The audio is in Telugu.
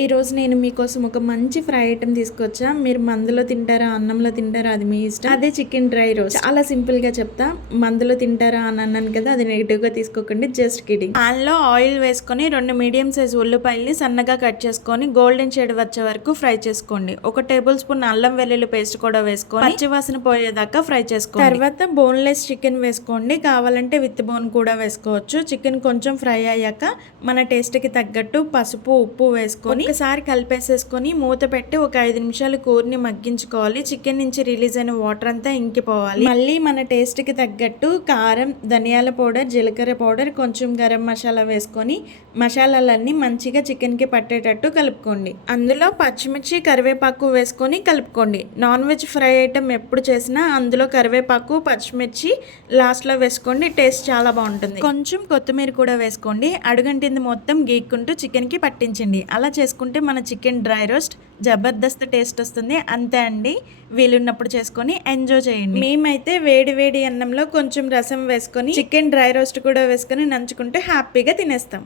ఈరోజు నేను మీకోసం ఒక మంచి ఫ్రై ఐటెం తీసుకొచ్చా. మీరు మందులో తింటారా, అన్నంలో తింటారా అది మీ ఇష్టం. అదే చికెన్ డ్రై రోస్ట్. చాలా సింపుల్గా చెప్తా. మందులో తింటారా అని అన్నాను కదా, అది నెగిటివ్గా తీసుకోకండి, జస్ట్ కిడింగ్. పాన్లో ఆయిల్ వేసుకొని 2 మీడియం సైజ్ ఉల్లిపాయల్ని సన్నగా కట్ చేసుకొని గోల్డెన్ షేడ్ వచ్చే వరకు ఫ్రై చేసుకోండి. 1 టేబుల్ స్పూన్ అల్లం వెల్లుల్లి పేస్ట్ కూడా వేసుకొని పచ్చివాసన పోయేదాకా ఫ్రై చేసుకోండి. తర్వాత బోన్లెస్ చికెన్ వేసుకోండి. కావాలంటే విత్ బోన్ కూడా వేసుకోవచ్చు. చికెన్ కొంచెం ఫ్రై అయ్యాక మన టేస్ట్కి తగ్గట్టు పసుపు, ఉప్పు వేసుకొని ఒకసారి కలిపేసేసుకొని మూత పెట్టి ఒక 5 నిమిషాలు కూరని మగ్గించుకోవాలి. చికెన్ నుంచి రిలీజ్ అయిన వాటర్ అంతా ఇంకిపోవాలి. మళ్ళీ మన టేస్ట్ కి తగ్గట్టు కారం, ధనియాల పౌడర్, జీలకర్ర పౌడర్, కొంచెం గరం మసాలా వేసుకొని మసాలాలన్నీ మంచిగా చికెన్ కి పట్టేటట్టు కలుపుకోండి. అందులో పచ్చిమిర్చి, కరివేపాకు వేసుకొని కలుపుకోండి. నాన్ వెజ్ ఫ్రై ఐటమ్ ఎప్పుడు చేసినా అందులో కరివేపాకు, పచ్చిమిర్చి లాస్ట్ లో వేసుకోండి. టేస్ట్ చాలా బాగుంటుంది. కొంచెం కొత్తిమీర కూడా వేసుకోండి. అడుగంటింది మొత్తం గీక్కుంటూ చికెన్ కి పట్టించండి. అలా చేసుకుంటే మన chicken dry roast Jabardasth taste వస్తుంది. అంతే అండి, వీలున్నప్పుడు చేసుకొని ఎంజాయ్ చేయండి. మేమైతే వేడి వేడి అన్నంలో కొంచెం రసం వేసుకొని చికెన్ డ్రై రోస్ట్ కూడా వేసుకొని నంచుకుంటే హ్యాపీగా తినేస్తాం.